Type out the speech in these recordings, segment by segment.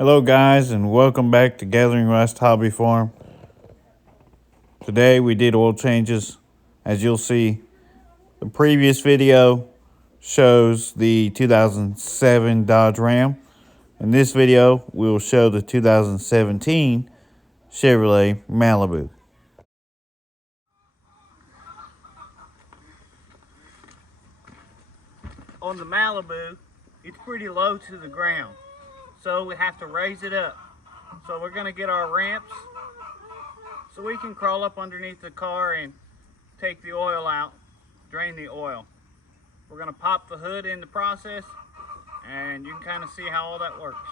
Hello guys, and welcome back to Gathering Rust Hobby Farm. Today we did oil changes. As you'll see, the previous video shows the 2007 Dodge Ram. In this video, we will show the 2017 Chevrolet Malibu. On the Malibu, it's pretty low to the ground, so we have to raise it up. So we're going to get our ramps so we can crawl up underneath the car and take the oil out, drain the oil. We're going to pop the hood in the process, and you can kind of see how all that works.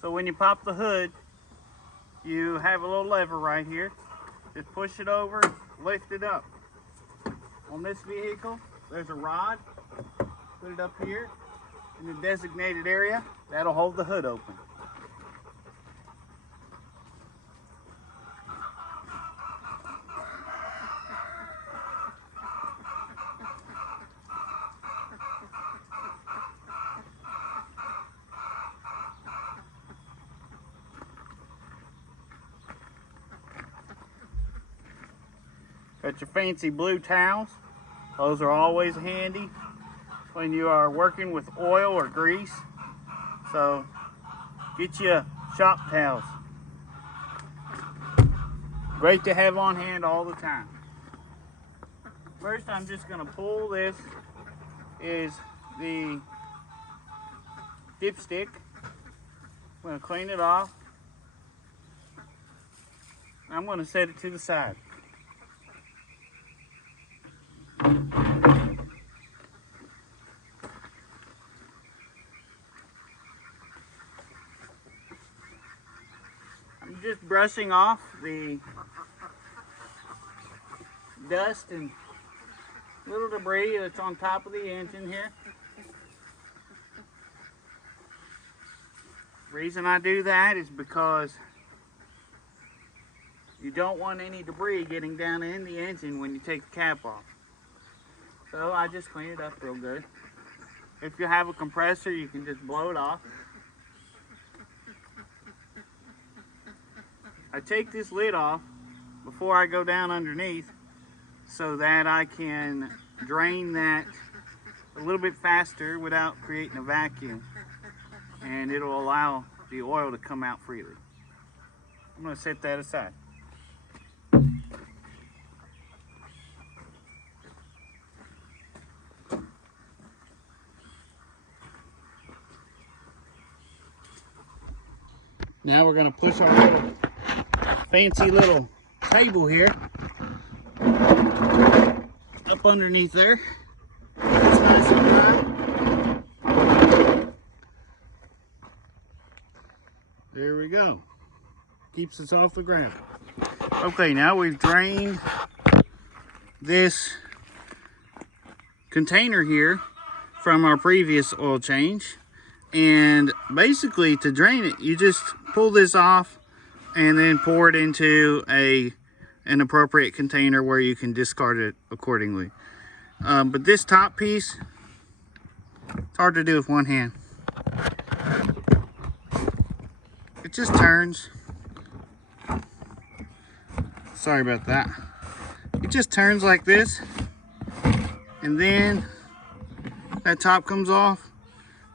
So when you pop the hood, you have a little lever right here. Just push it over, lift it up. On this vehicle, there's a rod. Put it up here in the designated area. That'll hold the hood open. Got your fancy blue towels. Those are always handy when you are working with oil or grease. So get you shop towels. Great to have on hand all the time. First, I'm just going to pull this. Is the dipstick. I'm going to clean it off. I'm going to set it to the side. I'm just brushing off the dust and little debris that's on top of the engine here. The reason I do that is because you don't want any debris getting down in the engine when you take the cap off. So I just clean it up real good. If you have a compressor, you can just blow it off. I take this lid off before I go down underneath so that I can drain that a little bit faster without creating a vacuum, and it'll allow the oil to come out freely. I'm going to set that aside. Now we're going to push our little fancy little table here up underneath there. It's nice and high. There we go. Keeps us off the ground. Okay, now we've drained this container here from our previous oil change. And basically, to drain it, you just pull this off and then pour it into an appropriate container where you can discard it accordingly. But this top piece, it's hard to do with one hand. It just turns. Sorry about that. It just turns like this, and then that top comes off,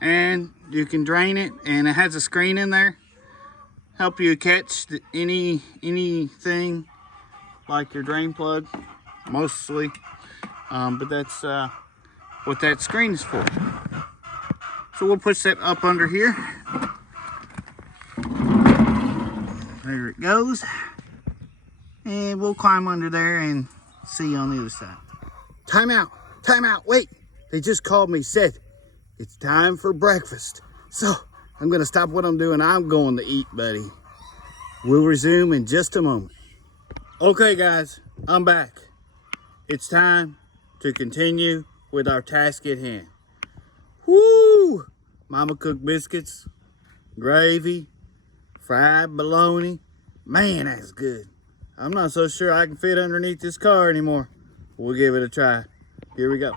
and you can drain it, and it has a screen in there, help you catch anything like your drain plug, mostly. But that's what that screen is for. So we'll push that up under here. There it goes. And we'll climb under there and see you on the other side. Time out, wait. They just called me, said it's time for breakfast. So I'm gonna stop what I'm doing. I'm going to eat, buddy. We'll resume in just a moment. Okay guys, I'm back. It's time to continue with our task at hand. Woo! Mama cooked biscuits, gravy, fried bologna. Man, that's good. I'm not so sure I can fit underneath this car anymore. We'll give it a try. Here we go.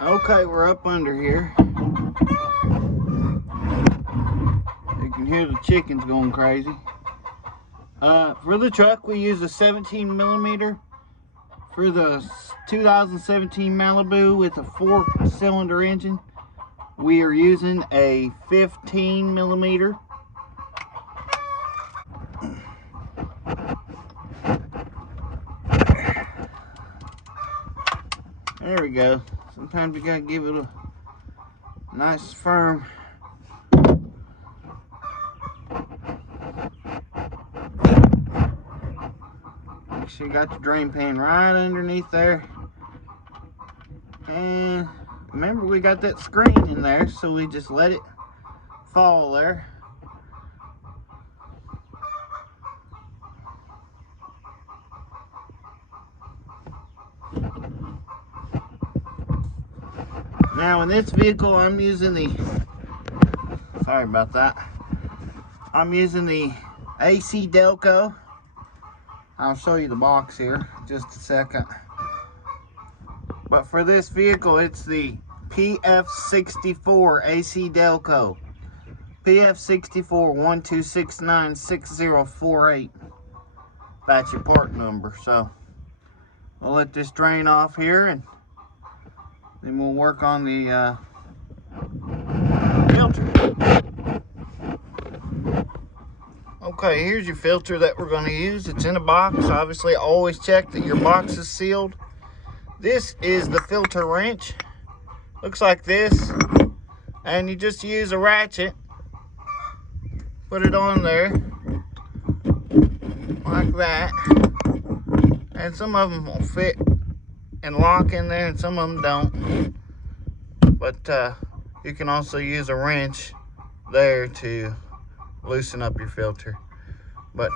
Okay, we're up under here. You can hear the chickens going crazy. For the truck, we use a 17 millimeter. For the 2017 Malibu with a 4-cylinder engine, we are using a 15 millimeter. There we go. Sometimes you gotta give it a nice firm. Make sure you got the drain pan right underneath there. And remember, we got that screen in there, so we just let it fall there. Now in this vehicle, I'm using the, sorry about that, I'm using the AC Delco. I'll show you the box here in just a second. But for this vehicle, it's the PF64 AC Delco. PF64 12696048. That's your part number. So we'll let this drain off here, and then we'll work on the filter. Okay, here's your filter that we're going to use. It's in a box. Obviously, always check that your box is sealed. This is the filter wrench. Looks like this. And you just use a ratchet. Put it on there. Like that. And some of them will fit and lock in there, and some of them don't. But you can also use a wrench there to loosen up your filter. But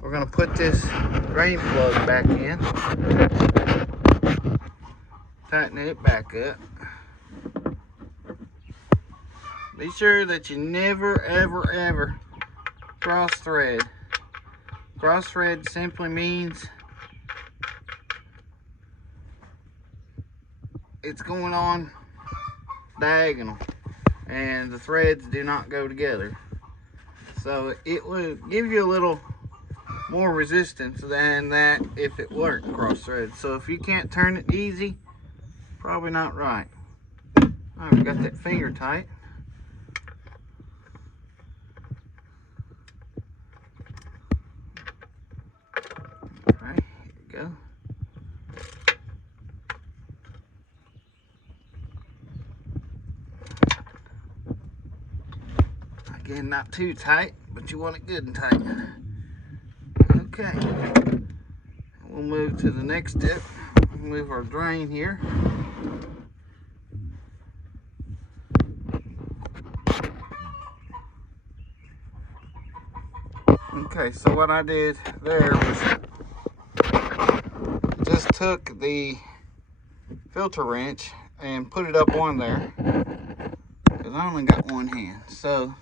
we're gonna put this drain plug back in, tighten it back up. Be sure that you never ever cross thread. Cross thread simply means it's going on diagonal, and the threads do not go together. So it will give you a little more resistance than that if it weren't cross thread. So if you can't turn it easy, probably not right. Alright, we got that finger tight. Alright, here we go. Again, not too tight, but you want it good and tight. Okay, we'll move to the next step. Move our drain here. Okay, so what I did there was just took the filter wrench and put it up on there, because I only got one hand. So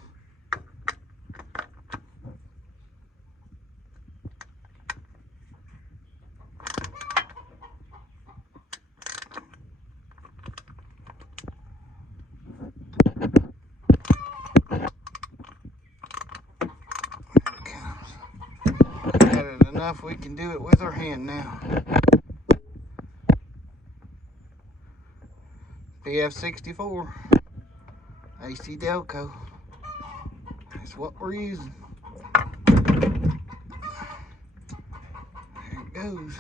got it enough we can do it with our hand now. PF64 AC Delco. That's what we're using. There it goes.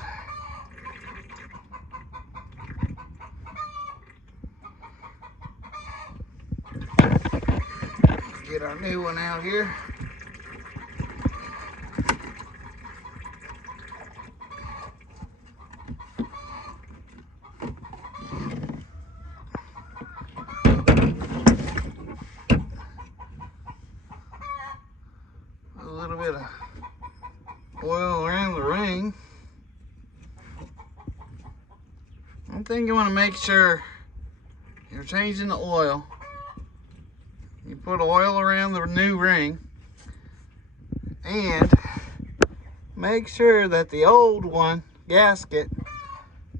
Get our new one out here. A little bit of oil around the ring. One thing you want to make sure you're changing the oil. You put oil around the new ring and make sure that the old one gasket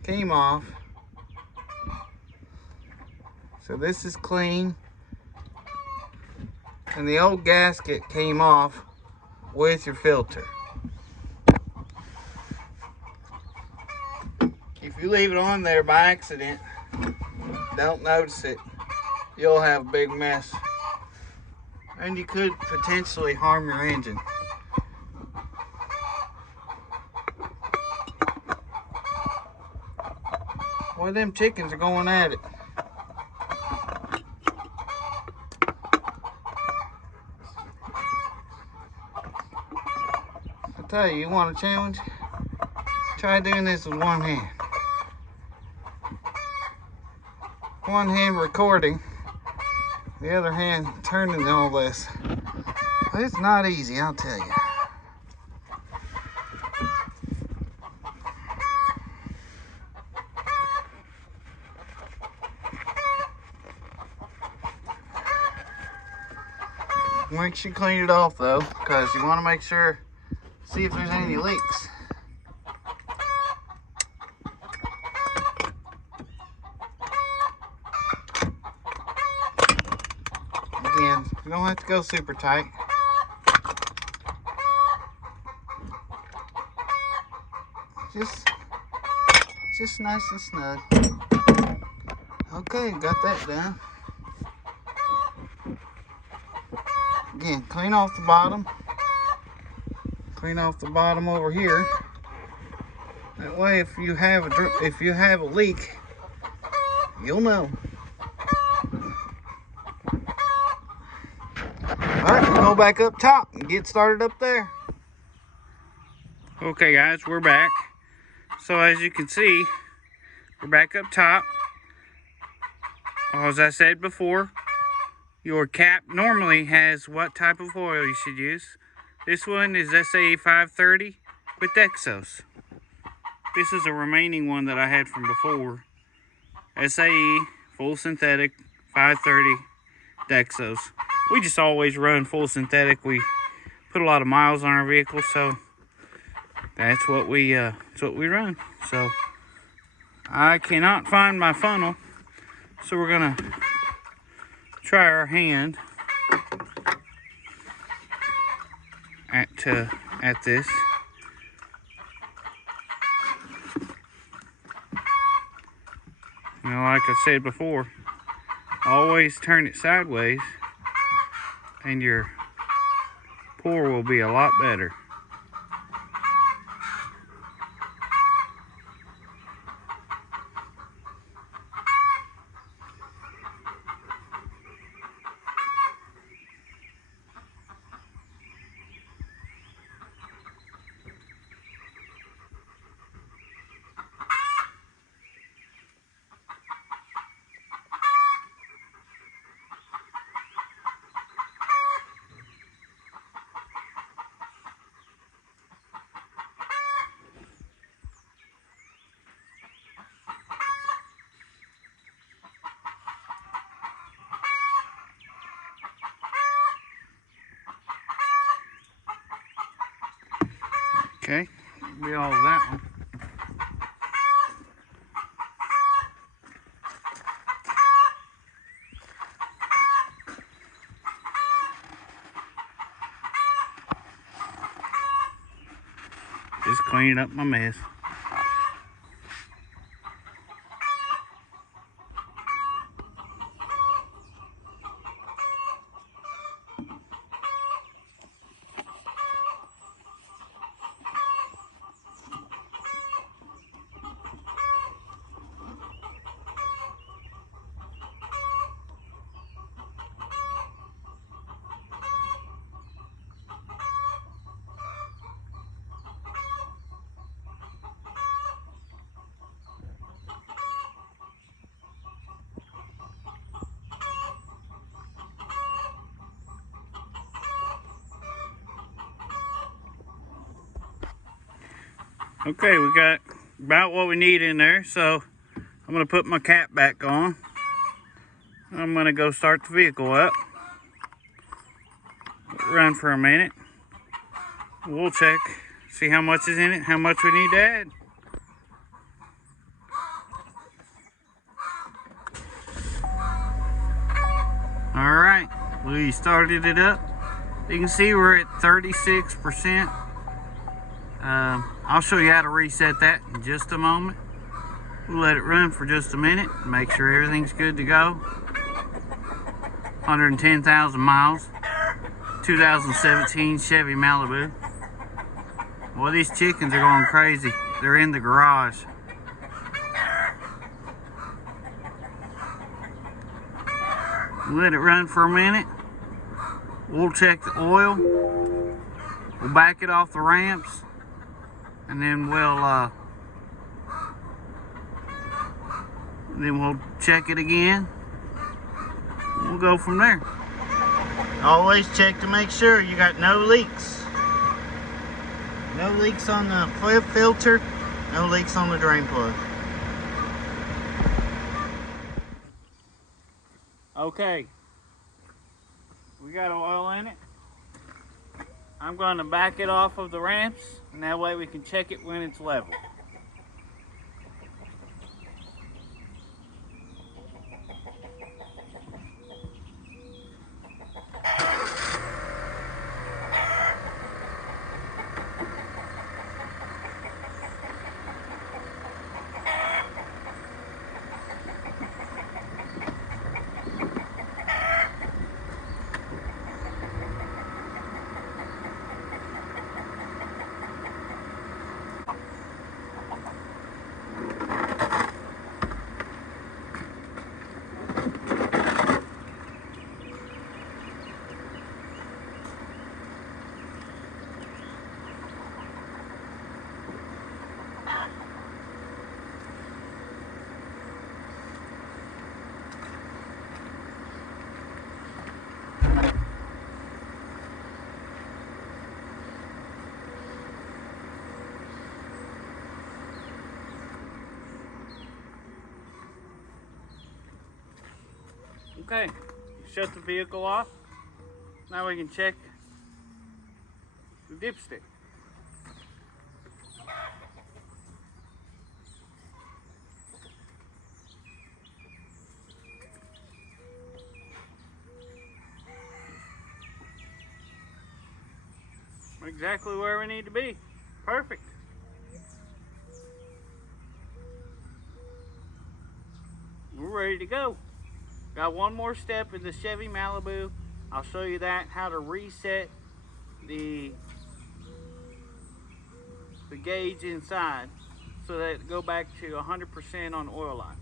came off. So this is clean, and the old gasket came off with your filter. If you leave it on there by accident, don't notice it, you'll have a big mess, and you could potentially harm your engine. Boy, them chickens are going at it. I tell you, you want a challenge? Try doing this with one hand. One hand recording, the other hand turning all this. But it's not easy, I'll tell you. Make sure you clean it off though, because you want to make sure, see if there's any leaks. Again, you don't have to go super tight. Just nice and snug. Okay, got that done. Again, clean off the bottom. Clean off the bottom over here. That way, if you have a leak, you'll know. All right, we'll go back up top and get started up there. Okay, guys, we're back. So as you can see, we're back up top. As I said before, your cap normally has what type of oil you should use. This one is SAE 530 with Dexos. This is a remaining one that I had from before. SAE, full synthetic, 530 Dexos. We just always run full synthetic. We put a lot of miles on our vehicle, so that's what we run. So I cannot find my funnel, so we're gonna try our hand at this. You know, like I said before, always turn it sideways and your pour will be a lot better. Okay, be all of that one. Just cleaning up my mess. Okay, we got about what we need in there, so I'm gonna put my cap back on. I'm gonna go start the vehicle up. Run for a minute. We'll check, see how much is in it, how much we need to add. All right, we started it up. You can see we're at 36%. I'll show you how to reset that in just a moment. We'll let it run for just a minute, make sure everything's good to go. 110,000 miles, 2017 Chevy Malibu. Boy, these chickens are going crazy. They're in the garage. Let it run for a minute. We'll check the oil. We'll back it off the ramps. And then we'll check it again. We'll go from there. Always check to make sure you got no leaks. No leaks on the filter, no leaks on the drain plug. Okay, we got oil in it. I'm going to back it off of the ramps, and that way we can check it when it's level. Okay, shut the vehicle off. Now we can check the dipstick. Exactly where we need to be. Perfect. We're ready to go. Got one more step in the Chevy Malibu. I'll show you that, how to reset the gauge inside so that it go back to 100% on the oil line.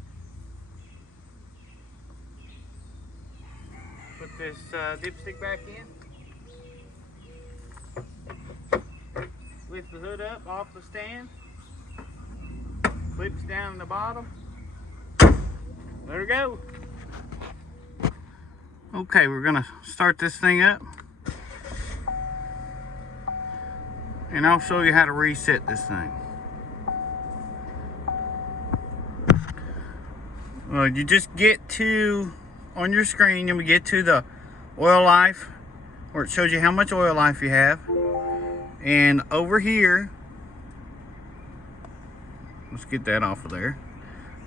Put this dipstick back in. Lift the hood up off the stand. Clips down in the bottom. There we go. Okay, we're gonna start this thing up. And I'll show you how to reset this thing. Well, you just get to, on your screen, and we get to the oil life, where it shows you how much oil life you have. And over here, Let's get that off of there.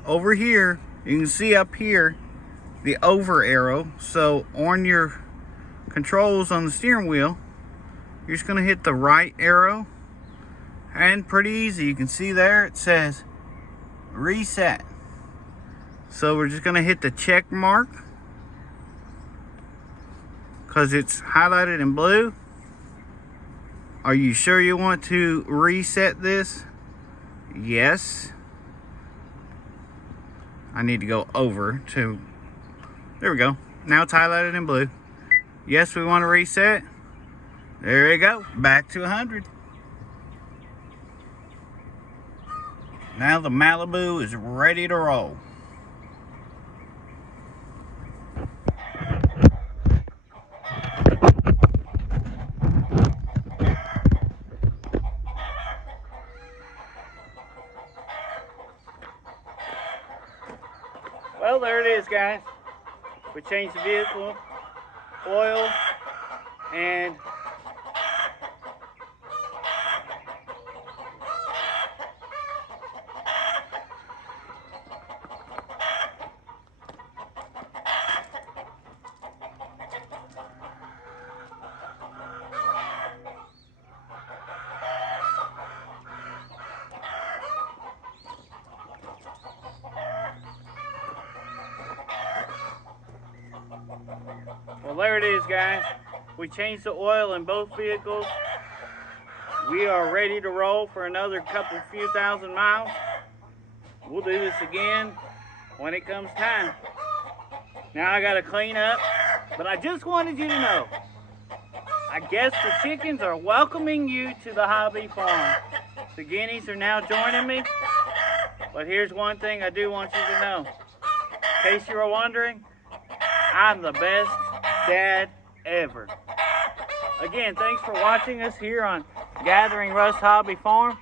Over here, you can see up here the over arrow. So on your controls on the steering wheel, you're just gonna hit the right arrow, and pretty easy. You can see there it says reset. So we're just gonna hit the check mark because it's highlighted in blue. Are you sure you want to reset this? Yes. I need to go over to, there we go. Now it's highlighted in blue. Yes, we want to reset. There we go, back to 100. Now the Malibu is ready to roll. Well, there it is, guys. We changed the vehicle, oil, and well, there it is, guys. We changed the oil in both vehicles. We are ready to roll for another few thousand miles. We'll do this again when it comes time. Now I gotta clean up, but I just wanted you to know, I guess the chickens are welcoming you to the hobby farm. The guineas are now joining me, but here's one thing I do want you to know. In case you were wondering, I'm the best dad ever. Again, thanks for watching us here on Gathering Rust Hobby Farm.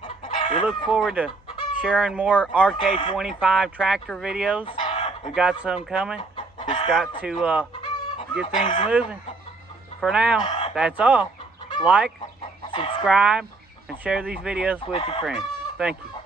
We look forward to sharing more RK25 tractor videos. We got some coming. Just got to get things moving. For now, that's all. Like, subscribe, and share these videos with your friends. Thank you.